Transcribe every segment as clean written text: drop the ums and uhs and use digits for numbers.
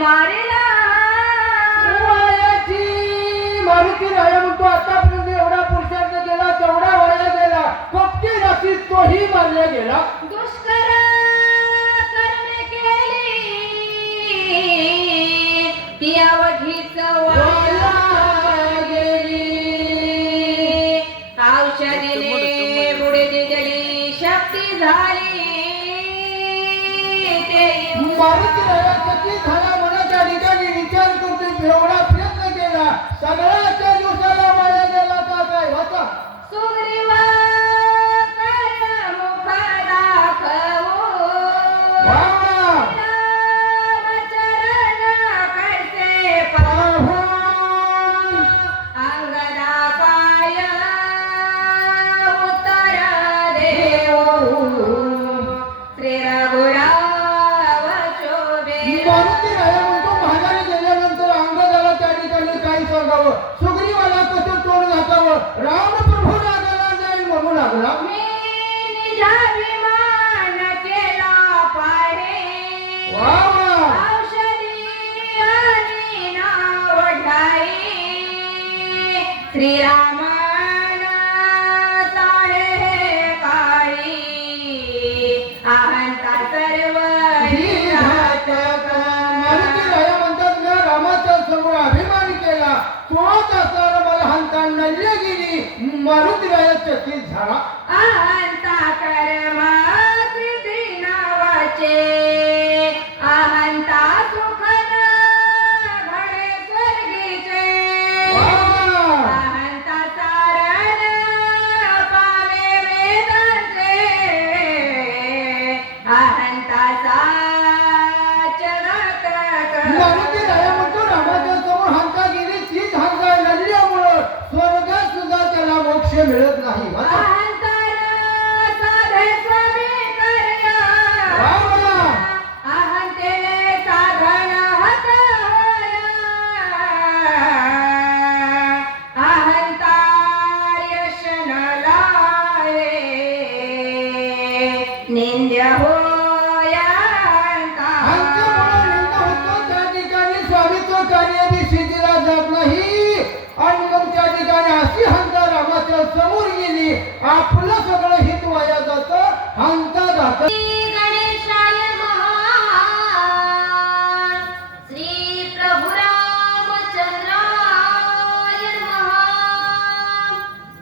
मारिला वयाची मारुती राया म्हणतो आतापर्यंत एवढा पुरुषार्थ गेला तेवढा वाया गेला कपटी रात्री तोही मारला गेला दुष्कर कर्मे केली ती अवघीच वाया गेली औषधीने बुडे दिली शक्ती झाली ते मारुती राया कधी झाला मनाच्या ठिकाणी विचार करतो एवढा प्रयत्न केला सगळ्याच्या दिवसाला वाया गेला का काय होता सुग्रीवा कर मुख दाखवू वाह! रामचरण कैसे पाहू अंगदा पाय उत्तर देऊ श्री रघुराव शोभे मारुती राया म्हणतो महाराज गेल्यानंतर अंगदाला त्या ठिकाणी काही सांगावं सुग्रीवाला कसं तोंड घातावं रामप्रभू रागाला जाईल म्हणू लागला मी निजाभिमान केला पाडे वा वा औषधी आणि नाव ढाई श्रीरामान ताळे काळी अहंता सर्व मारुती राया म्हणतात ना रामाच्या समोर अभिमान केला तोच असताना मला हंता नल्ले गेली मारुती राया चकित झाला अहंता कर्म सिद्धी नावाचे अहंता सुखन घडे स्वर्गीचे अहंता सारण पावे वेदांचे अहंता मारुती राया म्हणतो रामाच्या समोर हंता गेली तीच हंता नल्ल्यामुळं स्वर्गात सुद्धा त्याला मोक्ष मिळत नाही अहंकार साधे समीकर्य वा वा अहंतेने साधन हत होय अहंता यश न लाये निंद्य होय अंत्यमुळे निंदा होतो त्या ठिकाणी स्वामित्व कार्य बी सिद्धीला जात नाही आणि मग त्या ठिकाणी अशी हंता रामाच्या समोर गेली आपलं सगळं हित वाया जातं हंता जात गणेशाय महान श्री प्रभु रामचंद्राय महान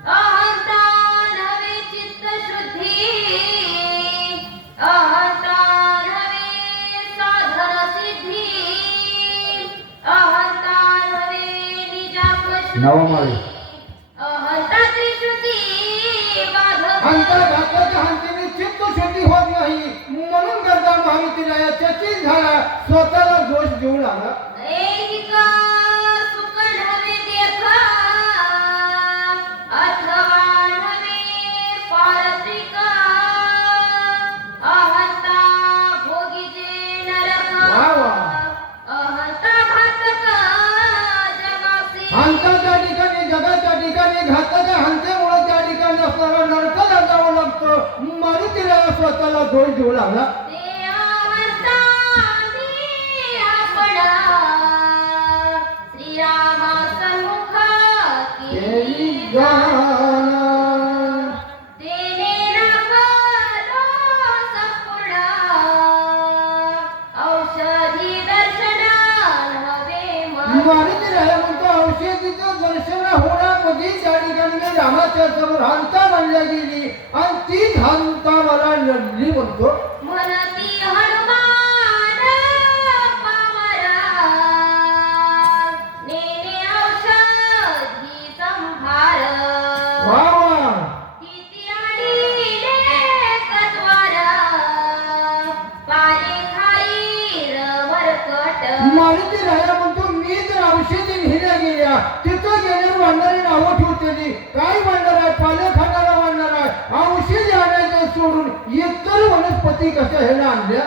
अहंता नवे चित्त शुद्धी अहंता नवे साधन सिद्धी अहंता नवे निजाप नवमाळी. अहंता त्रिशुद्धी हंता घातल्याच्या हंतीने चित्त शुद्धी होत नाही म्हणून करता मारुती राया चकित झाला स्वतःला दोष देऊ लागला ऐहिका सुख नव्हे देखा अथवा नव्हे पारत्रिक अहंता भोगीचे नरक वा वा अहंता घातक जगासी हंता त्या ठिकाणी जगाच्या ठिकाणी घाताच्या हंतेमुळे त्या ठिकाणी असणारा नरकाला जावं लागतं मारुती राया स्वतःला दोष देऊ लागला ते अवस्थानी आपण श्रीरामा सन्मुख केली केली जाण. तेने राखलो संपूर्ण औषधी दर्शन हवे मन मारुती राया म्हणतो औषधीचं दर्शन होण्यामध्ये त्या ठिकाणी रामाच्या समोर हंता मानल्या गेली आणि तीच हंता मला लढली म्हणतो मनती हनुमान पावरा नेने औषधी संभार वा वा किती आडीले कद्वार पाले खाई रवरकट मारुती राया म्हणतो मी जर औषधी नेल्या गेल्या तिथं गेल्यावर वाढणारी नावं ठेवतेली काय वाढणार आहे पाले खाणारा वाढणार आहे औषधी आणायचं सोडून इतर वनस्पती कशा ह्याला आणल्या